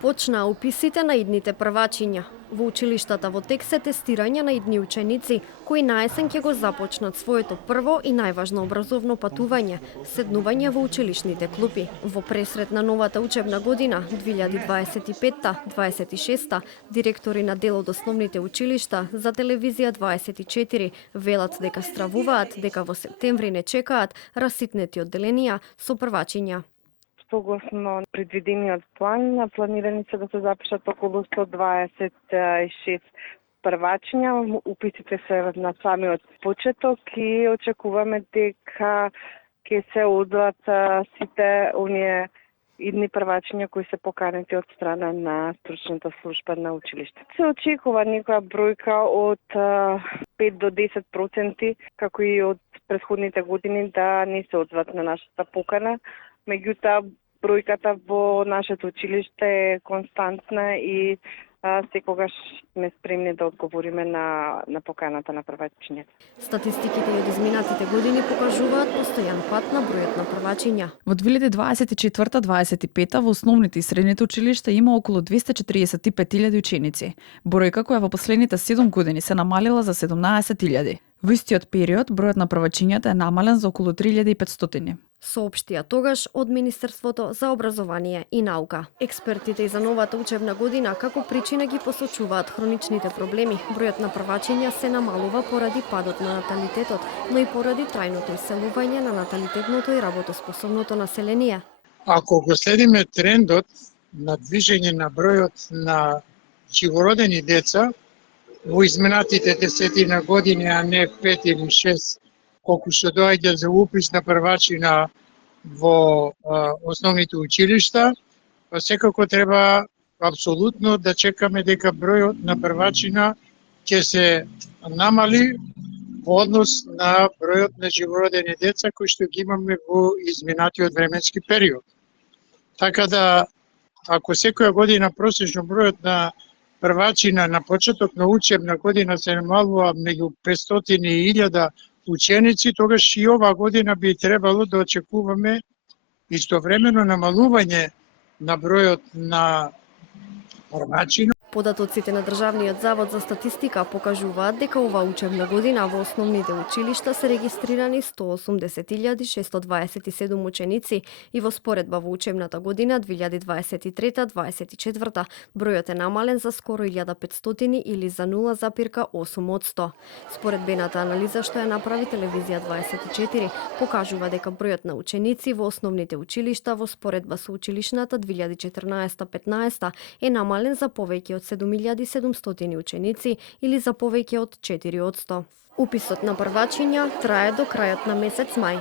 Почнаа уписите на идните првачиња. Во училиштата во тек се тестирање на идни ученици, кои на есен ќе го започнат своето прво и најважно образовно патување – седнување во училишните клупи. Во пресрет на новата учебна година 2025-26, директори на дел од основните училишта за телевизија 24 велат дека стравуваат дека во септември не чекаат раситнети одделенија со првачиња. Согласно предвидениот план, планирани се да се запишат околу 126 првачиња. Уписите се на самиот почеток и очекуваме дека ќе се одват сите оние идни првачиња кои се поканети од страна на стручната служба на училиштето. Се очекува некоја бројка од 5 до 10%, како и од претходните години, да не се одзват на нашата покана. Меѓутоа, бројката во нашето училиште е константна и секогаш сме спремни да одговориме на поканата на првачињата. Статистиките од изминатите години покажуваат постојан пат на бројот на првачиња. Во 2024-25 во основните и средните училишта има околу 245.000 ученици, бројка која во последните 7 години се намалила за 17.000. Во истиот период, бројот на првачињата е намален за околу 3.500. Соопштија тогаш од Министерството за образование и наука. Експертите и за новата учебна година како причина ги посочуваат хроничните проблеми. Бројот на првачиња се намалува поради падот на наталитетот, но и поради трајното иселување на наталитетното и работоспособното население. Ако го следиме трендот на движење на бројот на живородени деца во изминатите десетина години, а не 5 или 6, колку што доаѓа за упис на првачина во основните училишта, секако треба апсолутно да чекаме дека бројот на првачина ќе се намали во однос на бројот на живородени деца кои што ги имаме во изминатиот временски период. Така да, ако секоја година просечно бројот на првачина на почеток на учебна година се намалува меѓу 500 и 1000 ученици, тогаш и оваа година би требало да очекуваме истовремено намалување на бројот на првачина. Податоците на Државниот завод за статистика покажуваат дека оваа учебна година во основните училишта се регистрирани 180.627 ученици и во споредба во учебната година 2023-24 бројот е намален за скоро 1500 или за 0,8%. Споредбената анализа што ја направи телевизија 24 покажува дека бројот на ученици во основните училишта во споредба со училишната 2014-15 е намален за повеќе од 7700 ученици или за повеќе од 4%. Уписот на првачиња трае до крајот на месец мај.